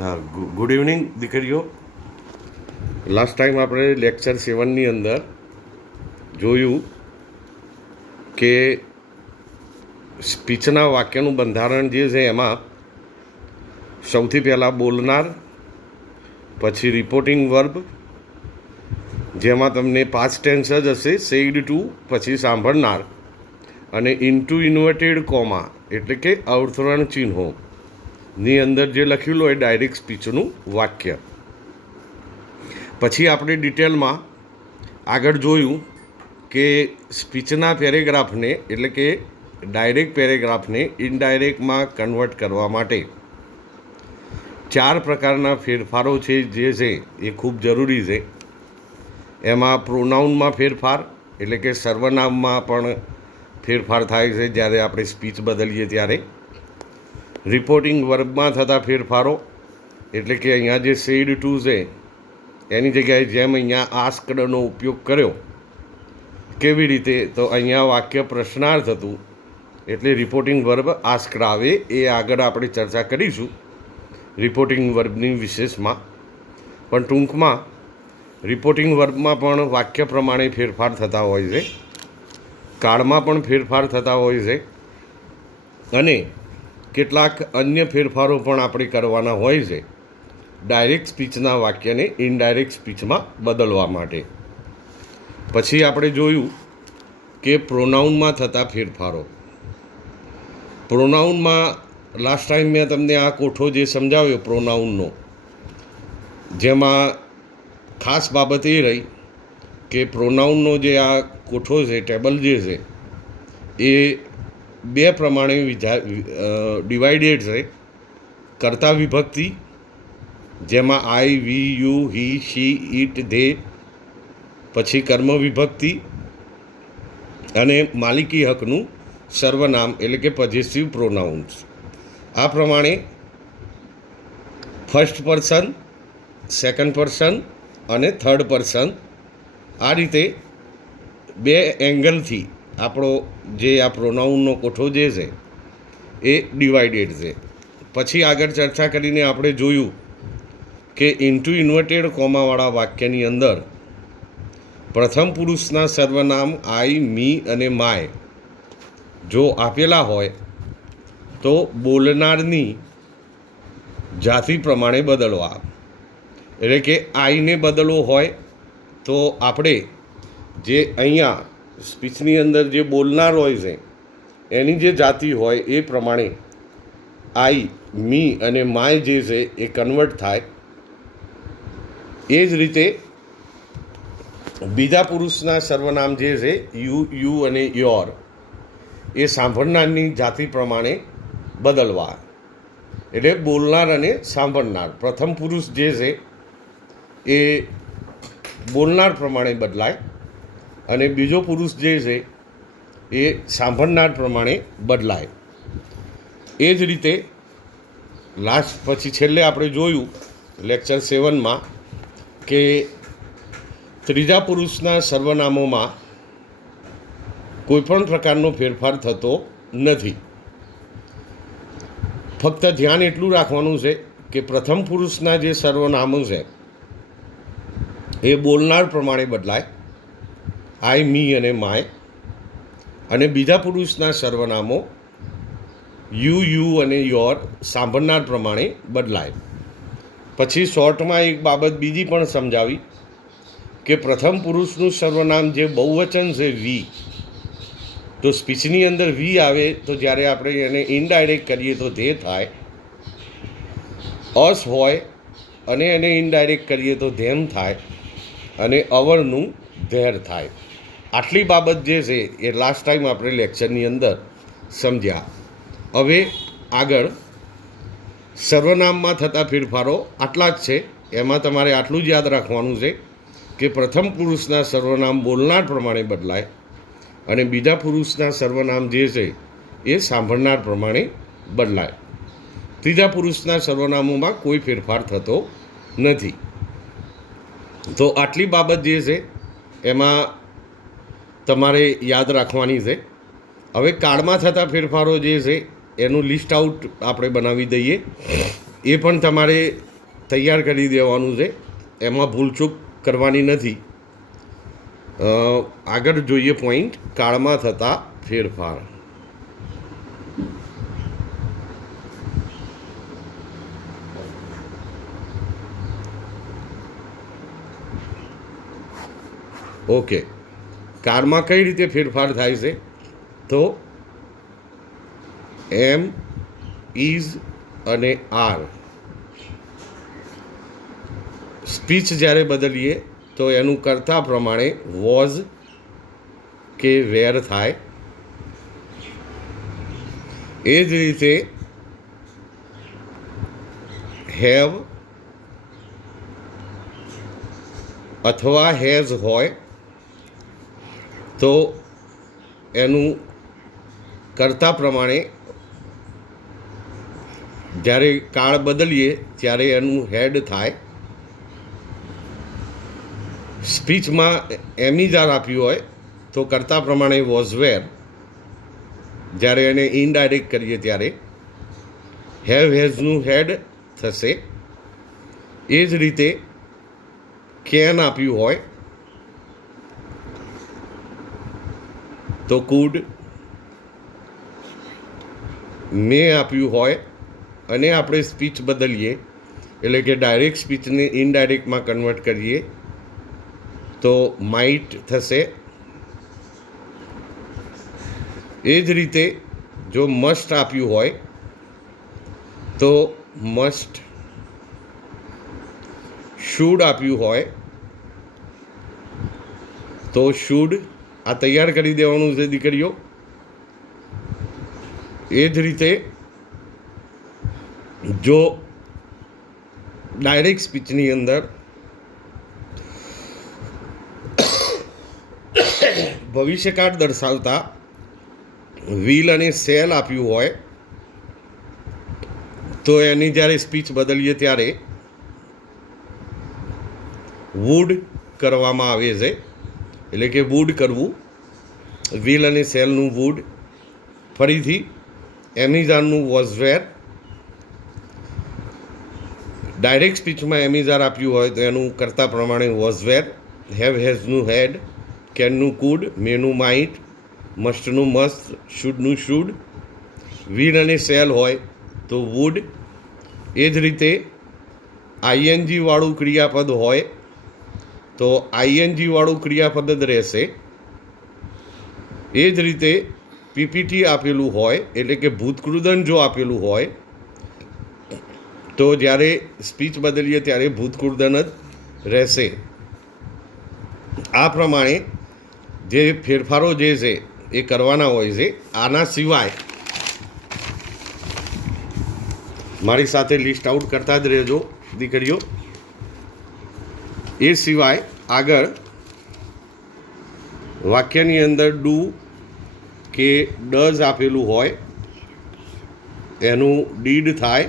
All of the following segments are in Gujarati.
હા, ગુડ ઇવનિંગ દીકરીઓ. લાસ્ટ ટાઈમ આપણે લેક્ચર 7ની અંદર જોયું કે સ્પીચના વાક્યનું બંધારણ જે છે એમાં સૌથી પહેલાં બોલનાર, પછી રિપોર્ટિંગ વર્બ જેમાં તમને પાસ્ટ ટેન્સ જ હશે, સેઇડ ટુ, પછી સાંભળનાર, અને ઇન્ટુ ઇન્વર્ટેડ કોમા એટલે કે અવતરણ ચિહ્નો ની અંદર જે લખેલું હોય ડાયરેક્ટ સ્પીચનું વાક્ય. પછી આપણે ડિટેલમાં આગળ જોયું કે સ્પીચના પેરેગ્રાફને એટલે કે ડાયરેક્ટ પેરેગ્રાફને ઇનડાયરેક્ટમાં કન્વર્ટ કરવા માટે 4 પ્રકારના ફેરફારો છે જે છે એ ખૂબ જરૂરી છે. એમાં પ્રોનાઉનમાં ફેરફાર એટલે કે સર્વનામમાં પણ ફેરફાર થાય છે જ્યારે આપણે સ્પીચ બદલીએ ત્યારે. રિપોર્ટિંગ વર્બમાં થતા ફેરફારો એટલે કે અહીંયા જે સેડ ટુ છે એની જગ્યાએ જેમ અહીંયા આસ્કડનો ઉપયોગ કર્યો કેવી રીતે, તો અહીંયા વાક્ય પ્રશ્નાર્થ હતું એટલે રિપોર્ટિંગ વર્બ આસ્કડ આવે. એ આગળ આપણે ચર્ચા કરીશું રિપોર્ટિંગ વર્બની વિશેષમાં. પણ ટૂંકમાં રિપોર્ટિંગ વર્બમાં પણ વાક્ય પ્રમાણે ફેરફાર થતા હોય છે, કાળમાં પણ ફેરફાર થતા હોય છે, અને કેટલાક અન્ય ફેરફારો પણ આપણે કરવાના હોય છે ડાયરેક્ટ સ્પીચના વાક્યને ઇનડાયરેક્ટ સ્પીચમાં બદલવા માટે. પછી આપણે જોયું કે પ્રોનાઉનમાં થતા ફેરફારો. પ્રોનાઉનમાં લાસ્ટ ટાઈમ મેં તમને આ કોઠો જે સમજાવ્યો પ્રોનાઉનનો, જેમાં ખાસ બાબત એ રહી કે પ્રોનાઉનનો જે આ કોઠો છે, ટેબલ જે છે, એ 2 પ્રમાણે ડિવાઇડેડ છે. કર્તા વિભક્તિ જેમાં I, we, you, he, she, it, they, પછી કર્મ વિભક્તિ અને માલિકી હકનું સર્વનામ એટલે કે પોઝેસિવ પ્રોનાઉન્સ. આ પ્રમાણે ફર્સ્ટ પર્સન, સેકન્ડ પર્સન અને થર્ડ પર્સન, આ રીતે 2 એંગલથી આપણો જે આ પ્રોનાઉનનો કોઠો જે છે એ ડિવાઇડેડ છે. પછી આગળ ચર્ચા કરીને આપણે જોયું કે ઇન્ટુ ઇન્વર્ટેડ કોમાવાળા વાક્યની અંદર પ્રથમ પુરુષના સર્વનામ આઈ, મી અને માય જો આપેલા હોય તો બોલનારની જાતિ પ્રમાણે બદલવા. એટલે કે આઈને બદલવો હોય તો આપણે જે અહીંયા સ્પીચની અંદર જે બોલનાર હોય છે એની જે જાતિ હોય એ પ્રમાણે આઈ, મી અને માય જે છે એ કન્વર્ટ થાય. એ જ રીતે બીજા પુરુષના સર્વનામ જે છે યુ, યુ અને યોર એ સાંભળનારની જાતિ પ્રમાણે બદલવા. એટલે બોલનાર અને સાંભળનાર, પ્રથમ પુરુષ જે છે એ બોલનાર પ્રમાણે બદલાય અને બીજો પુરુષ જે છે એ સાંભળનાર પ્રમાણે બદલાય. એ જ રીતે પછી છેલ્લે આપણે જોયું લેક્ચર 7માં કે ત્રીજા પુરુષના સર્વનામોમાં કોઈપણ પ્રકારનો ફેરફાર થતો નથી. ફક્ત ધ્યાન એટલું રાખવાનું છે કે પ્રથમ પુરુષના જે સર્વનામો છે એ બોલનાર પ્રમાણે બદલાય, આઈ, મી અને માય, અને બીજા પુરુષના સર્વનામો યુ, યુ અને યોર સાંભળનાર પ્રમાણે બદલાય. પછી શોર્ટમાં એક બાબત બીજી પણ સમજાવી કે પ્રથમ પુરુષનું સર્વનામ જે બહુવચન છે વી, તો સ્પીચની અંદર વી આવે તો જ્યારે આપણે એને ઇનડાયરેક્ટ કરીએ તો ધે થાય, અસ હોય અને એને ઇનડાયરેક્ટ કરીએ તો ધેમ થાય, અને અવરનું ધેર થાય. આટલી બાબત જે છે એ લાસ્ટ ટાઈમ આપણે લેક્ચરની અંદર સમજ્યા. હવે આગળ સર્વનામમાં થતા ફેરફારો આટલા જ છે. એમાં તમારે આટલું જ યાદ રાખવાનું છે કે પ્રથમ પુરુષના સર્વનામ બોલનાર પ્રમાણે બદલાય અને બીજા પુરુષના સર્વનામ જે છે એ સાંભળનાર પ્રમાણે બદલાય. ત્રીજા પુરુષના સર્વનામોમાં કોઈ ફેરફાર થતો નથી. તો આટલી બાબત જે છે એમાં તમારે યાદ રાખવાની છે. હવે કાળમાં થતા ફેરફારો જે છે એનું લિસ્ટ આઉટ આપણે બનાવી દઈએ. એ પણ તમારે તૈયાર કરી દેવાનું છે, એમાં ભૂલચૂક કરવાની નથી. આગળ જોઈએ પોઈન્ટ કાળમાં થતા ફેરફાર. ઓકે, કાળમાં કઈ રીતે ફેરફાર થાય છે? તો એમ, ઇઝ અને આર સ્પીચ જ્યારે બદલીએ તો એનું કરતા પ્રમાણે વોઝ કે વેર થાય. એ જ રીતે હેવ અથવા હેઝ હોય તો એનું કરતા પ્રમાણે જ્યારે કાળ બદલીએ ત્યારે એનું હેડ થાય. સ્પીચમાં એમિઝાર આપ્યું હોય તો કરતા પ્રમાણે વોઝ વેર, જ્યારે એને ઇનડાયરેક્ટ કરીએ ત્યારે હેવ હેઝનું હેડ થશે. એ જ રીતે કેન આપ્યું હોય તો કુડ, મે આપ્યું હોય અને આપણે સ્પીચ બદલીએ એટલે કે ડાયરેક્ટ સ્પીચને ઇનડાયરેક્ટમાં કન્વર્ટ કરીએ તો માઇટ થશે. એ જ રીતે જો મસ્ટ આપ્યું હોય તો મસ્ટ, શુડ આપ્યું હોય તો શુડ. આ તૈયાર કરી દેવાનું છે દીકરીઓ. એ જ રીતે જો ડાયરેક્ટ સ્પીચની અંદર ભવિષ્યકાળ દર્શાવતા વિલ અને સેલ આપ્યું હોય તો એની જ્યારે સ્પીચ બદલીએ ત્યારે વુડ કરવામાં આવે છે, એટલે કે વુડ કરવું. વિલ અને સેલનું વુડ. ફરીથી એમિઝારનું વોઝ વેર. ડાયરેક્ટ સ્પીચમાં એમિઝાર આપ્યું હોય તો એનું કરતા પ્રમાણે વોઝ વેર. હેવ હેઝનું હેડ, કેનનું કુડ, મેનું માઇટ, મસ્ટનું મસ્ટ, શુડનું શુડ. વિલ અને સેલ હોય તો વુડ. એ જ રીતે આઈએનજી વાળું ક્રિયાપદ હોય તો આઈએનજી વાળું ક્રિયાપદ જ રહેશે. એ જ રીતે પીપીટી આપેલું હોય એટલે કે ભૂતકૃદન જો આપેલું હોય તો જ્યારે સ્પીચ બદલીએ ત્યારે ભૂતકૃદન જ રહેશે. આ પ્રમાણે જે ફેરફારો જે છે એ કરવાના હોય છે. આના સિવાય મારી સાથે લિસ્ટ આઉટ કરતા જ રહેજો દીકરીઓ. એ સિવાય આગળ વાક્યની અંદર ડુ કે ડઝ આપેલું હોય એનું ડીડ થાય.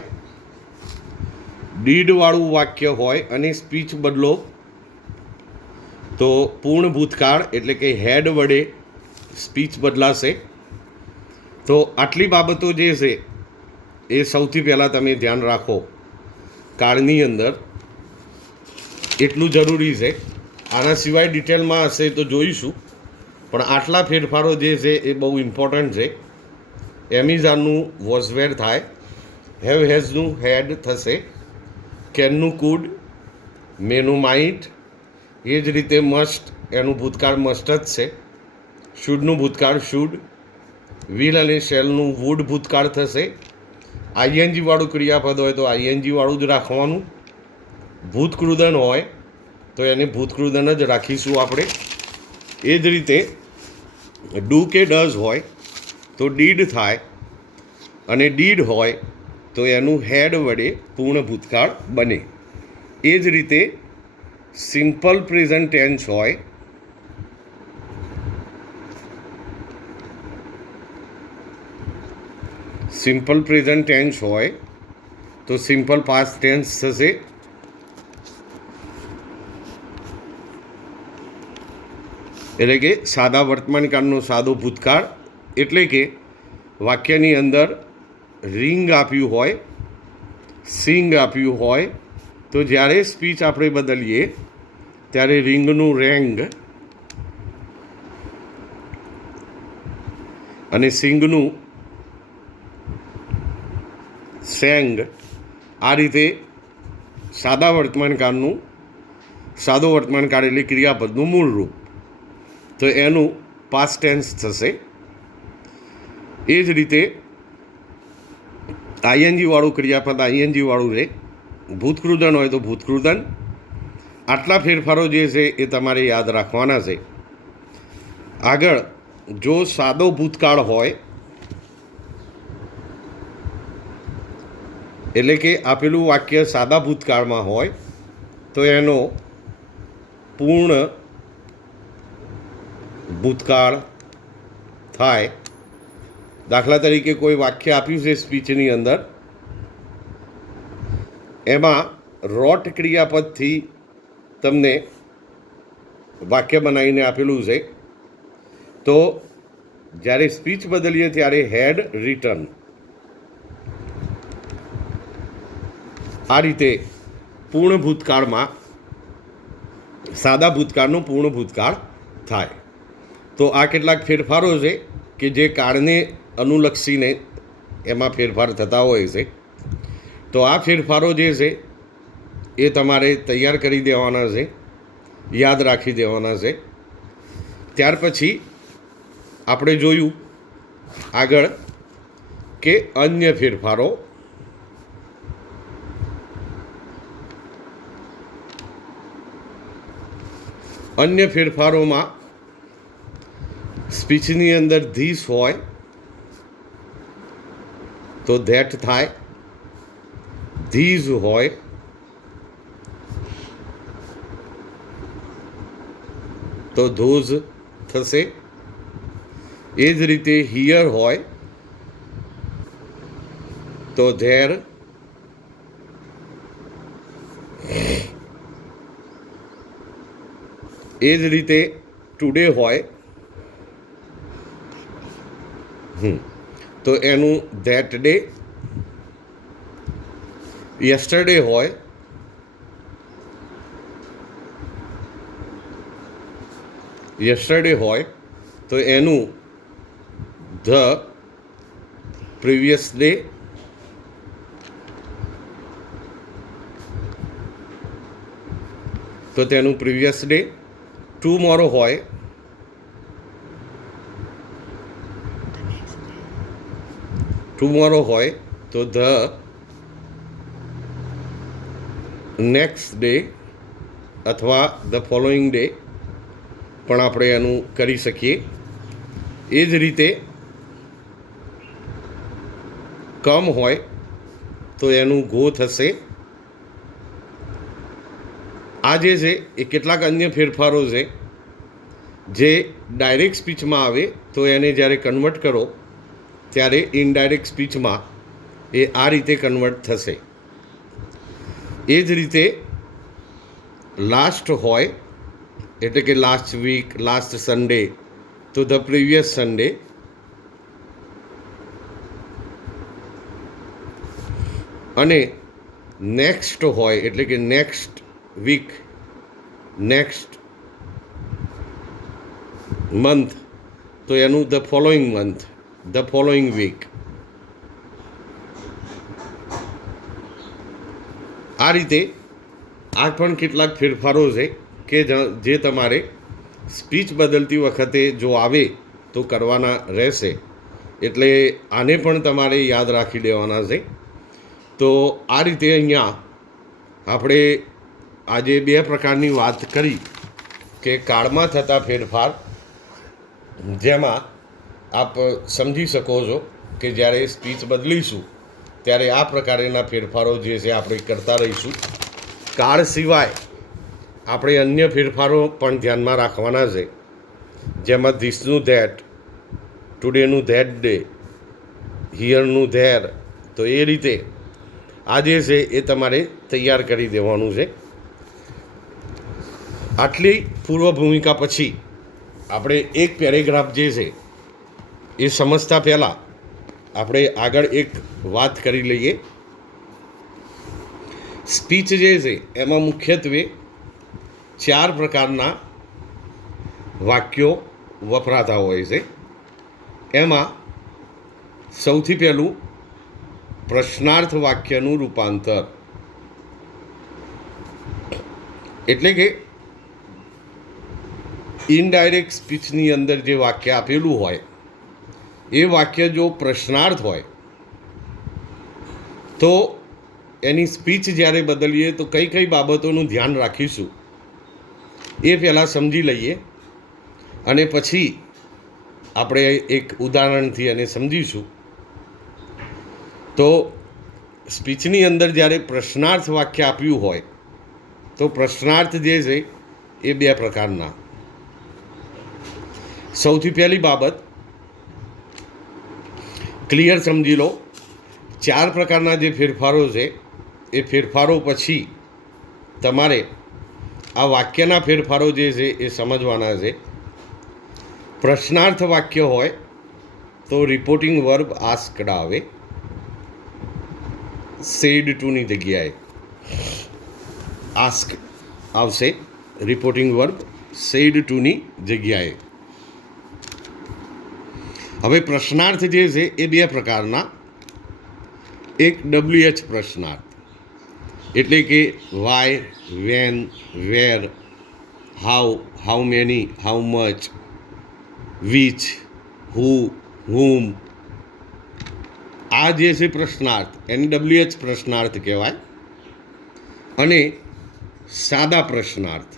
ડીડવાળું વાક્ય હોય અને સ્પીચ બદલો તો પૂર્ણ ભૂતકાળ એટલે કે હેડ વડે સ્પીચ બદલાશે. તો આટલી બાબતો જે છે એ સૌથી પહેલાં તમે ધ્યાન રાખો. કાળની અંદર એટલું જરૂરી છે. આના સિવાય ડિટેલમાં હશે તો જોઈશું, પણ આટલા ફેરફારો જે છે એ બહુ ઇમ્પોર્ટન્ટ છે. એમિઝારનું વોઝવેર થાય, હેવ હેઝનું હેડ થશે, કેનનું કુડ, મેનું માઇટ. એ જ રીતે મસ્ટ, એનું ભૂતકાળ મસ્ટ જ છે. શુડનું ભૂતકાળ શુડ. વિલ અને શેલનું વુડ ભૂતકાળ થશે. આઈએનજી વાળું ક્રિયાપદ હોય તો આઈએનજી વાળું જ રાખવાનું. ભૂતકૃદન હોય તો એને ભૂતકૃદન જ રાખીશું આપણે. એ જ રીતે ડુ કે ડઝ હોય તો ડીડ થાય અને ડીડ હોય તો એનું હેડ વડે પૂર્ણ ભૂતકાળ બને. એ જ રીતે સિમ્પલ પ્રેઝન્ટ ટેન્સ હોય સિમ્પલ પ્રેઝન્ટ ટેન્સ હોય તો સિમ્પલ પાસ્ટ ટેન્સ થશે. એટલે કે સાદા વર્તમાનકાળનો સાદો ભૂતકાળ. એટલે કે વાક્યની અંદર રિંગ આપ્યું હોય સિંગ આપ્યું હોય તો જ્યારે સ્પીચ આપણે બદલીએ ત્યારે રિંગનું રેંગ અને સિંગનું સેંગ આ રીતે સાદો વર્તમાનકાળ એટલે ક્રિયાપદનું મૂળ રૂપ, તો એનું પાસ્ટ ટેન્સ થશે. એ જ રીતે આઈએનજીવાળું ક્રિયાપદ આઈએનજીવાળું રહે, ભૂતકૃદન હોય તો ભૂતકૃદન. આટલા ફેરફારો જે છે એ તમારે યાદ રાખવાના છે. આગળ જો સાદો ભૂતકાળ હોય એટલે કે આપેલું વાક્ય સાદા ભૂતકાળમાં હોય તો એનો પૂર્ણ ભૂતકાળ થાય. દાખલા તરીકે કોઈ વાક્ય આપ્યું છે સ્પીચની અંદર, એમાં રોટ ક્રિયાપદથી તમને વાક્ય બનાવીને આપેલું છે, તો જ્યારે સ્પીચ બદલીએ ત્યારે હેડ રિટર્ન. આ રીતે પૂર્ણ ભૂતકાળમાં સાદા ભૂતકાળનું પૂર્ણ ભૂતકાળ થાય. તો આ કેટલાક ફેરફારો છે કે જે કાળને અનુલક્ષીને એમાં ફેરફાર થતા હોય છે. તો આ ફેરફારો જે છે એ તમારે તૈયાર કરી દેવાના છે, યાદ રાખી દેવાના છે. ત્યાર પછી આપણે જોયું આગળ કે અન્ય ફેરફારો. અન્ય ફેરફારોમાં સ્પીચની અંદર ધીસ હોય તો ધેટ થાય, ધીઝ હોય તો ધોઝ થશે. એ જ રીતે હિયર હોય તો ધેર, એ જ રીતે ટુડે હોય તો એનું ધેટ ડે. યસ્ટરડે હોય તો એનું ધ પ્રીવિયસ ડે. તો તેનું પ્રીવિયસ ડે. ટુમોરો હોય તો ધ નેક્સ્ટ ડે અથવા ધ ફોલોઈંગ ડે પણ આપણે એનું કરી શકીએ. એ જ રીતે કમ હોય તો એનું ગો થશે. આ જે છે એ કેટલાક અન્ય ફેરફારો છે જે ડાયરેક્ટ સ્પીચમાં આવે તો એને જ્યારે કન્વર્ટ કરો ત્યારે ઇનડાયરેક્ટ સ્પીચમાં એ આ રીતે કન્વર્ટ થશે. એ જ રીતે લાસ્ટ હોય એટલે કે લાસ્ટ વીક, લાસ્ટ સન્ડે તો ધ પ્રીવિયસ સન્ડે. અને નેક્સ્ટ હોય એટલે કે નેક્સ્ટ વીક, નેક્સ્ટ મંથ તો એનું the following month, the following week. આ રીતે આ પણ કેટલાક ફેરફારો છે કે જે તમારે સ્પીચ બદલતી વખતે જો આવે તો કરવાના રહેશે. એટલે આને પણ તમારે યાદ રાખી દેવાના છે. તો આ રીતે અહીંયા આપણે આજે બે પ્રકારની વાત કરી કે કાળમાં થતા ફેરફાર, જેમાં આપ સમજી શકો છો કે જ્યારે સ્પીચ બદલીશું ત્યારે આ પ્રકારના ફેરફારો જે છે આપણે કરતા રહીશું. કાળ સિવાય આપણે અન્ય ફેરફારો પણ ધ્યાનમાં રાખવાના છે, જેમાં ધીસનું ધેટ, ટુડેનું ધેટ ડે, હિયરનું ધેર. તો એ રીતે આ જે છે એ તમારે તૈયાર કરી દેવાનું છે. આટલી પૂર્વ ભૂમિકા પછી આપણે એક પેરેગ્રાફ જે છે એ સમજતા પહેલાં આપણે આગળ એક વાત કરી લઈએ સ્પીચ જે છે એમાં મુખ્યત્વે 4 પ્રકારના વાક્યો વપરાતા હોય છે. એમાં સૌથી પહેલું પ્રશ્નાર્થ વાક્યનું રૂપાંતર, એટલે કે ઇનડાયરેક્ટ સ્પીચની અંદર જે વાક્ય આપેલું હોય એ વાક્ય જો પ્રશ્નાર્થ હોય તો એની સ્પીચ જ્યારે બદલીએ તો કઈ કઈ બાબતોનું ધ્યાન રાખીશું એ પહેલાં સમજી લઈએ અને પછી આપણે એક ઉદાહરણથી એને સમજીશું. તો સ્પીચની અંદર જ્યારે પ્રશ્નાર્થ વાક્ય આપ્યું હોય તો પ્રશ્નાર્થ જે છે એ 2 પ્રકારના. સૌથી પહેલી બાબત ક્લિયર સમજી લો. 4 પ્રકારના જે ફેરફારો છે એ ફેરફારો પછી તમારે આ વાક્યના ફેરફારો જે છે એ સમજવાના છે. પ્રશ્નાર્થ વાક્ય હોય તો રિપોર્ટિંગ વર્બ આસ્કડ આવે, સેડ ટુની જગ્યાએ આસ્ક આવશે, રિપોર્ટિંગ વર્બ સેડ ટુની જગ્યાએ. હવે પ્રશ્નાર્થ જે છે એ 2 પ્રકારના. એક WH પ્રશ્નાર્થ, એટલે કે why, when, where, how many, how much, which, who, whom. આ જે છે પ્રશ્નાર્થ એને WH પ્રશ્નાર્થ કહેવાય. અને સાદા પ્રશ્નાર્થ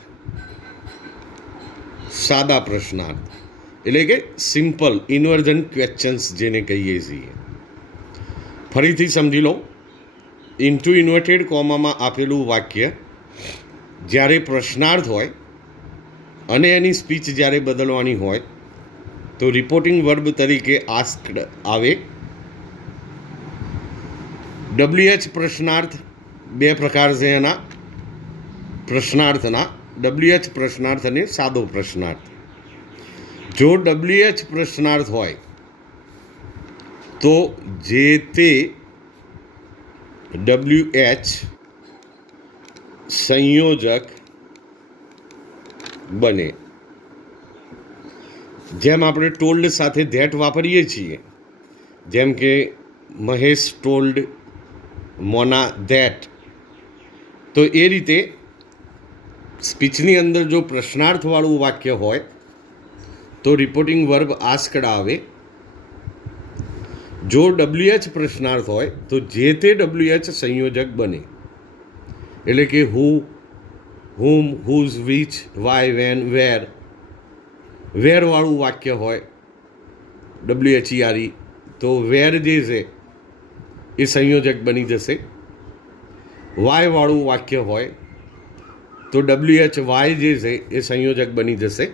એટલે કે સિમ્પલ ઇન્વર્ઝન ક્વેશ્ચન્સ જેને કહીએ છીએ. ફરીથી સમજી લો. ઇન્ટુ ઇન્વર્ટેડ કોમામાં આપેલું વાક્ય જ્યારે પ્રશ્નાર્થ હોય અને એની સ્પીચ જ્યારે બદલવાની હોય તો રિપોર્ટિંગ વર્બ તરીકે આસ્કડ આવે. WH પ્રશ્નાર્થ 2 પ્રકાર છે એના પ્રશ્નાર્થના, WH પ્રશ્નાર્થ અને સાદો પ્રશ્નાર્થ. જો WH પ્રશ્નાર્થ હોય તો જે તે WH સંયોજક બને. જેમ આપણે ટોલ્ડ સાથે ધેટ વાપરીએ છીએ, જેમ કે મહેશ ટોલ્ડ મોના ધેટ, તો એ રીતે સ્પીચની અંદર જો પ્રશ્નાર્થવાળું વાક્ય હોય તો રિપોર્ટિંગ વર્બ આસ્કડ આવે. જો WH પ્રશ્નાર્થ હોય તો જે તે WH સંયોજક બને, એટલે કે હુ, હુમ, હુઝ, વિચ, વાય, વેન, વેર. વેરવાળું વાક્ય હોય WHERE તો વેર જે છે એ સંયોજક બની જશે. વાયવાળું વાક્ય હોય તો WHY જે છે એ સંયોજક બની જશે.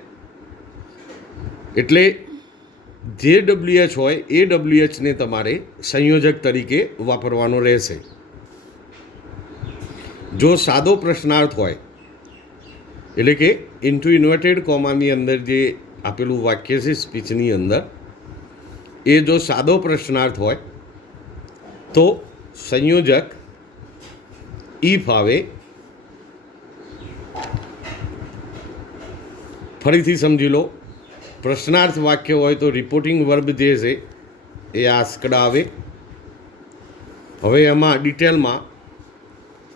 એટલે જે WH હોય એ WHને તમારે સંયોજક તરીકે વાપરવાનો રહેશે. જો સાદો પ્રશ્નાર્થ હોય, એટલે કે ઇન્ટુ ઇન્વર્ટેડ કોમાની અંદર જે આપેલું વાક્ય છે સ્પીચની અંદર, એ જો સાદો પ્રશ્નાર્થ હોય તો સંયોજક ઇફ આવે. ફરીથી સમજી લો. પ્રશ્નાર્થ વાક્ય હોય તો રિપોર્ટિંગ વર્બ જે છે એ આસ્કડ આવે. હવે એમાં ડિટેલમાં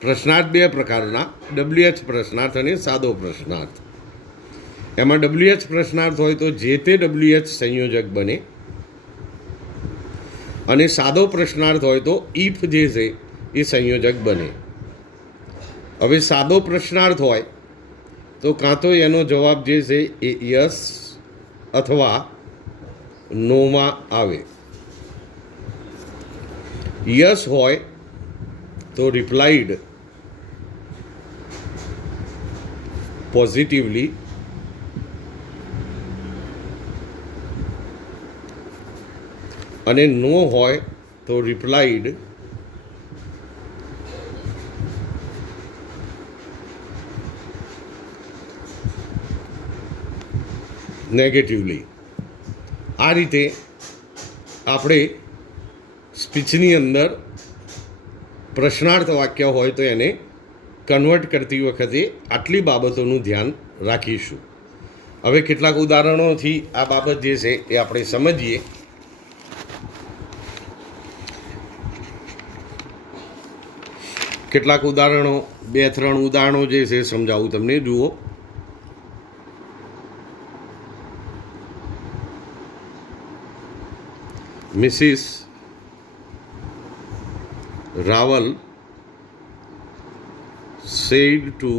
પ્રશ્નાર્થ 2 પ્રકારના, WH પ્રશ્નાર્થ અને સાદો પ્રશ્નાર્થ. એમાં WH પ્રશ્નાર્થ હોય તો જે તે WH સંયોજક બને, અને સાદો પ્રશ્નાર્થ હોય તો ઇફ જે છે એ સંયોજક બને. હવે સાદો પ્રશ્નાર્થ હોય તો કાં તો એનો જવાબ જે છે એ યસ અથવા નોમાં આવે. યસ હોય તો રિપ્લાઇડ પોઝિટિવલી, અને નો હોય તો રિપ્લાઇડ નેગેટિવલી. આ રીતે આપણે સ્પીચની અંદર પ્રશ્નાર્થ વાક્ય હોય તો એને કન્વર્ટ કરતી વખતે આટલી બાબતોનું ધ્યાન રાખીશું. હવે કેટલાક ઉદાહરણોથી આ બાબત જે છે એ આપણે સમજીએ. કેટલાક ઉદાહરણો, 2-3 ઉદાહરણો જે છે સમજાવું તમને. જુઓ, Mrs Raval said to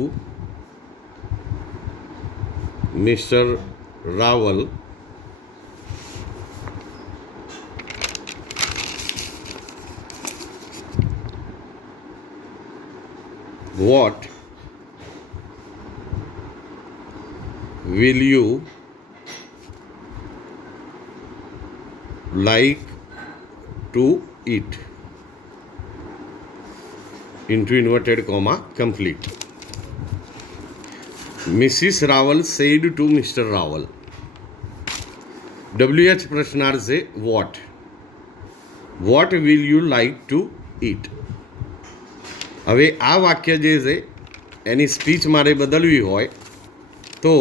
Mr. Raval, what will you like to eat? Into inverted comma complete. Mrs. Raval said to Mr. Raval. WH પ્રશ્નાર્થ છે what. What will you like to eat? હવે આ વાક્ય જે છે એની સ્પીચ મારે બદલવી હોય તો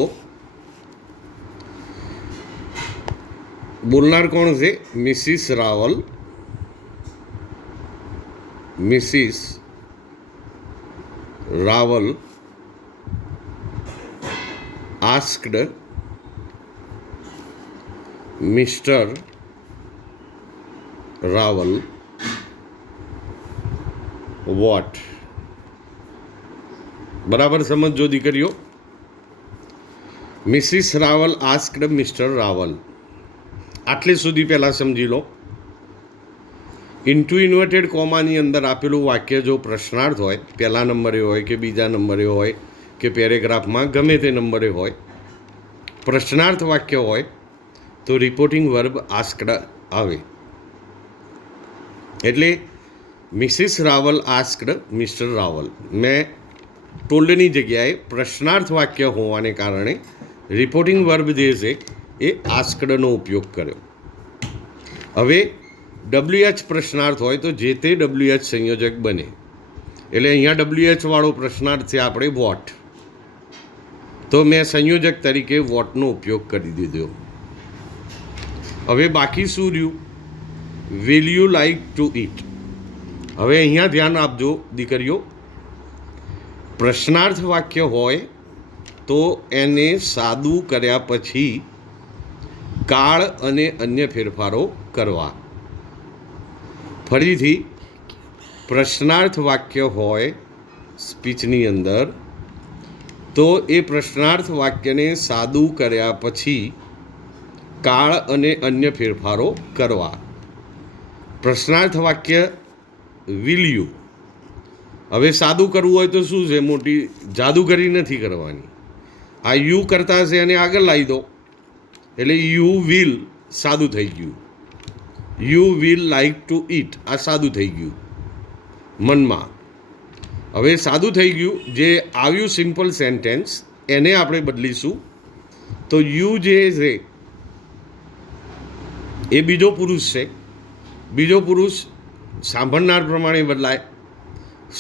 બોલનાર કોણ છે? Mrs Raval. Mrs Raval asked Mr. Raval what. બરાબર સમજો દીકરીઓ. Mrs Raval asked Mr Raval, આટલે સુધી પહેલાં સમજી લો. ઇન્ટુ ઇન્વર્ટેડ કોમાની અંદર આપેલું વાક્ય જો પ્રશ્નાર્થ હોય, પહેલા નંબરે હોય કે બીજા નંબરે હોય કે પેરેગ્રાફમાં ગમે તે નંબરે હોય, પ્રશ્નાર્થ વાક્ય હોય તો રિપોર્ટિંગ વર્બ આસ્કડ આવે. એટલે Mrs Raval asked Mr Raval, મેં ટોલ્ડની જગ્યાએ પ્રશ્નાર્થ વાક્ય હોવાને કારણે રિપોર્ટિંગ વર્બ જે છે એ આસ્કડનો ઉપયોગ કર્યો. હવે WH પ્રશ્નાર્થ હોય તો જે તે WH સંયોજક બને. એટલે અહીંયા WH વાળો પ્રશ્નાર્થ છે આપણે વોટ, તો મેં સંયોજક તરીકે વોટનો ઉપયોગ કરી દીધો. હવે બાકી શું રહ્યું? Will you like to it. હવે અહીંયા ધ્યાન આપજો દીકરીઓ, પ્રશ્નાર્થ વાક્ય હોય તો એને સાદું કર્યા પછી કાળ અને અન્ય ફેરફારો કરવા. ફરીથી, પ્રશ્નાર્થ વાક્ય હોય સ્પીચની અંદર તો એ પ્રશ્નાર્થ વાક્યને સાદું કર્યા પછી કાળ અને અન્ય ફેરફારો કરવા. પ્રશ્નાર્થ વાક્ય વિલ યુ, હવે સાદું કરવું હોય તો શું છે? મોટી જાદુગરી નથી કરવાની. આ યુ કરતા છે અને આગળ લાવી દો એટલે યુ વિલ સાદું થઈ ગયું. You will like to it, આ સાદું થઈ ગયું મનમાં. હવે સાદું થઈ ગયું, જે આવ્યું સિમ્પલ સેન્ટેન્સ એને આપણે બદલીશું. તો યુ જે છે એ બીજો પુરુષ છે. બીજો પુરુષ સાંભળનાર પ્રમાણે બદલાય.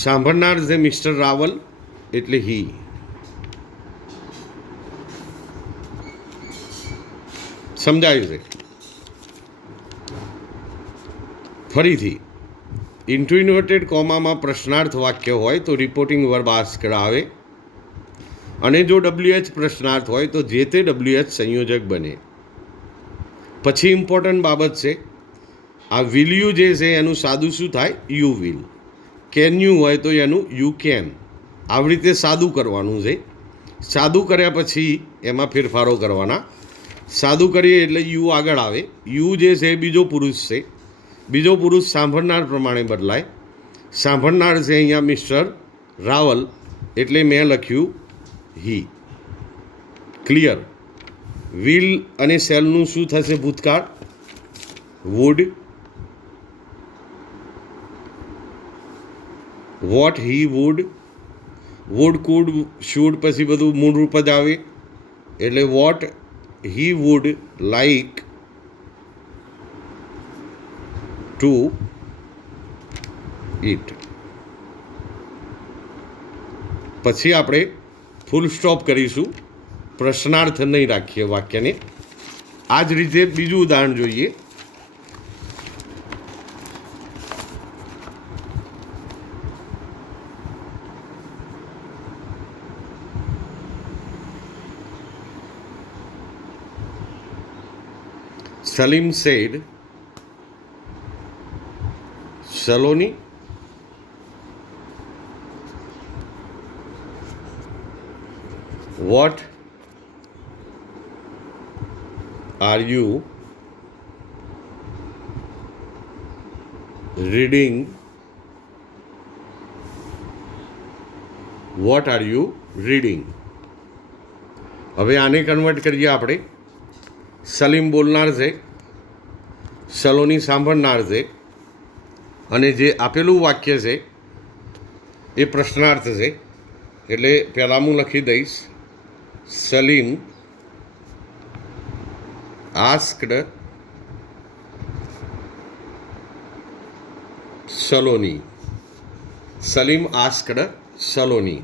સાંભળનાર છે મિસ્ટર રાવલ એટલે હી. સમજાયું છે? ફરીથી, ઇન્ટુ ઇન્વર્ટેડ કોમામાં પ્રશ્નાર્થ વાક્ય હોય તો રિપોર્ટિંગ વર્બ આસ્કડ આવે, અને જો WH પ્રશ્નાર્થ હોય તો જે તે WH સંયોજક બને. પછી ઇમ્પોર્ટન્ટ બાબત છે, આ વિલ યુ જે છે એનું સાદું શું થાય? You will. કેન યુ હોય તો એનું યુ કેન. આવી રીતે સાદું કરવાનું છે. સાદું કર્યા પછી એમાં ફેરફારો કરવાના. સાદું કરીએ એટલે યુ આગળ આવે. યુ જે છે એ બીજો પુરુષ છે. બીજો પુરુષ સાંભળનાર પ્રમાણે બદલાય. સાંભળનાર છે અહીંયા મિસ્ટર રાવલ એટલે મેં લખ્યું હી. ક્લિયર? વિલ અને શેલનું શું થશે ભૂતકાળ? Would. What he would. Would could should પછી બધું મૂળ રૂપ જ આવે એટલે what he would like to it. પછી આપણે ફૂલ સ્ટોપ કરીશું, પ્રશ્નાર્થ નહીં રાખીએ વાક્યને. આ જ રીતે બીજું ઉદાહરણ જોઈએ. Salim said, Saloni, what are you reading? What are you reading? હવે આને કન્વર્ટ કરીએ આપણે. સલીમ બોલનાર છે, સલોની સાંભળનાર છે, અને જે આપેલું વાક્ય છે એ પ્રશ્નાર્થ છે. એટલે પહેલાં હું લખી દઈશ, Salim asked Saloni. Salim asked Saloni.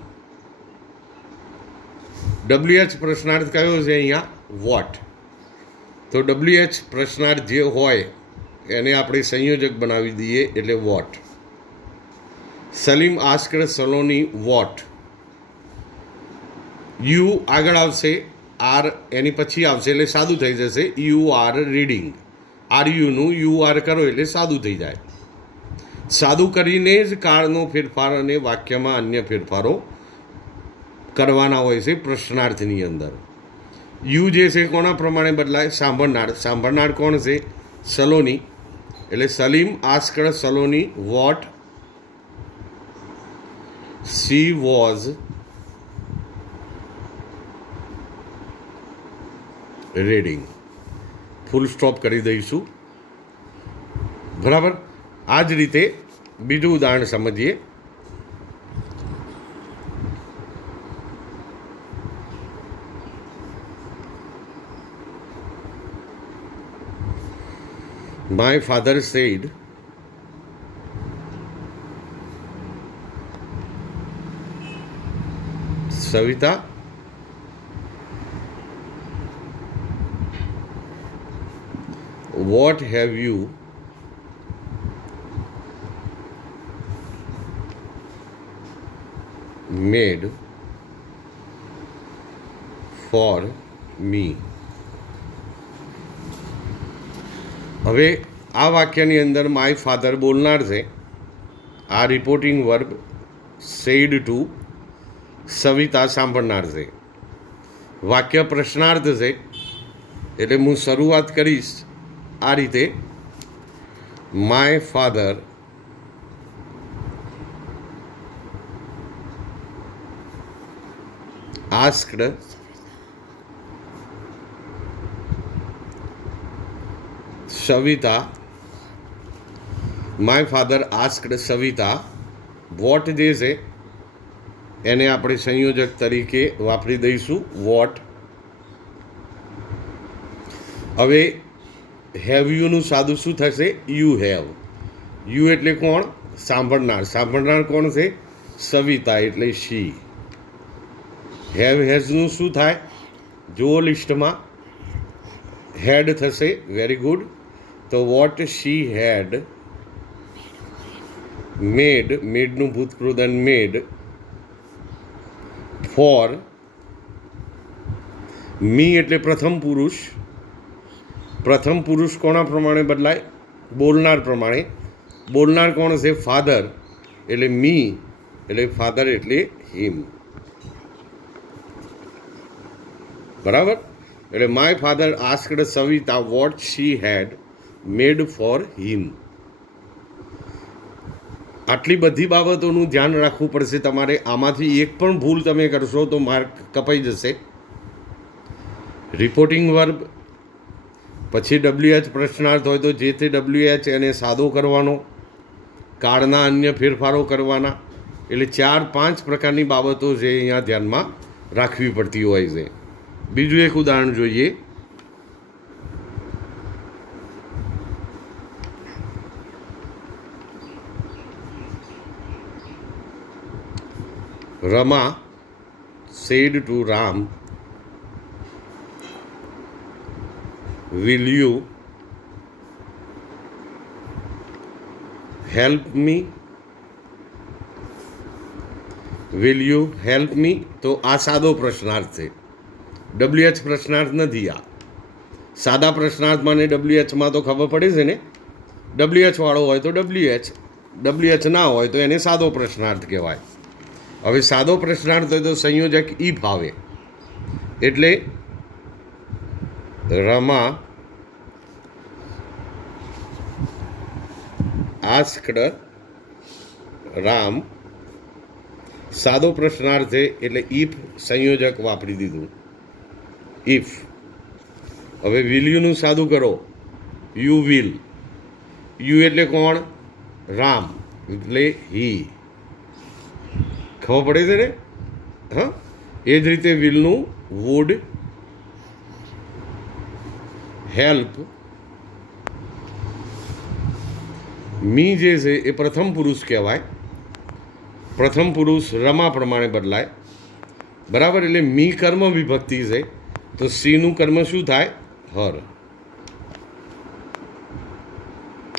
WH પ્રશ્નાર્થ કયો છે અહીંયા? વોટ. તો WH પ્રશ્નાર્થ જે હોય એને આપણે સંયોજક બનાવી દઈએ, એટલે what. Salim asked Saloni what. You આગળ આવશે, આર એની પછી આવશે એટલે સાદું થઈ જશે. You are reading. આર યુનું યુ આર કરો એટલે સાદું થઈ જાય. સાદું કરીને જ કાળનો ફેરફાર અને વાક્યમાં અન્ય ફેરફારો કરવાના હોય છે પ્રશ્નાર્થની અંદર. યુ જે છે કોના પ્રમાણે બદલાય? સાંભળનાર. સાંભળનાર કોણ છે? સલોની. એટલે Salim asked Saloni what she was reading. Full stop કરી દઈશું. બરાબર. આ જ રીતે બીજું ઉદાહરણ સમજીએ. My father said, Savita, what have you made for me? હવે આ વાક્યની અંદર માય ફાધર બોલનાર છે. આ reporting verb said to Savita સાંભળનાર છે. વાક્ય પ્રશ્નાર્થ છે એટલે હું શરૂઆત કરીશ આ રીતે, my father asked Savita. My father asked Savita what જે છે એને આપણે સંયોજક તરીકે વાપરી દઈશું, વોટ. હવે હેવ યુનું સાદું શું થશે? You have. યુ એટલે કોણ? સાંભળનાર. સાંભળનાર કોણ છે? સવિતા એટલે શી. હેવ હેઝનું શું થાય? જુઓ લિસ્ટમાં, હેડ થશે. Very good. તો વોટ શી હેડ મેડ, મેડનું ભૂતકૃદન મેડ, ફોર મી એટલે પ્રથમ પુરુષ. પ્રથમ પુરુષ કોના પ્રમાણે બદલાય? બોલનાર પ્રમાણે. બોલનાર કોણ છે? ફાધર. એટલે મી એટલે ફાધર એટલે હિમ. બરાબર. એટલે my father asked Savita what she had made for him. આટલી બધી બાબતોનું ધ્યાન રાખવું પડશે તમારે. આમાંથી એક પણ ભૂલ તમે કરશો તો માર્ક કપાઈ જશે. રિપોર્ટિંગ વર્બ, પછી WH પ્રશ્નાર્થ હોય તો જે તે WH એને સાદો કરવાનો, કાળના અન્ય ફેરફારો કરવાના. એટલે 4-5 પ્રકારની બાબતો છે અહીંયા ધ્યાનમાં રાખવી પડતી હોય છે. બીજું એક ઉદાહરણ જોઈએ. Rama said to Ram, will you help me? will you help me? તો આ સાદો પ્રશ્નાર્થ છે, WH પ્રશ્નાર્થ નથી. આ સાદા પ્રશ્નાર્થમાં ને WHમાં તો ખબર પડે છે ને. WH વાળો હોય તો WH ના હોય તો એને સાદો પ્રશ્નાર્થ કહેવાય. હવે સાદો પ્રશ્નાર્થ હોય તો સંયોજક ઇફ આવે. એટલે રમા આસ્ક્ડ રામ, સાદો પ્રશ્નાર્થ છે એટલે ઇફ સંયોજક વાપરી દીધું, ઇફ. હવે વિલ્યુનું સાદું કરો, યુ વિલ. યુ એટલે કોણ? રામ, એટલે હી. ખબર પડે છે ને? હા, એ જ રીતે વિલનું વુડ હેલ્પ મી જે છે એ પ્રથમ પુરુષ કહેવાય. પ્રથમ પુરુષ રમા પ્રમાણે બદલાય, બરાબર. એટલે મી કર્મ વિભક્તિ છે તો સીનું કર્મ શું થાય? હર.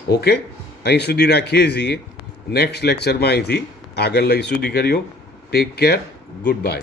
ઓકે, અહીં સુધી રાખીએ છીએ. નેક્સ્ટ લેક્ચરમાં અહીંથી આગળ લઈશું દીકરીઓ. Take care, good bye.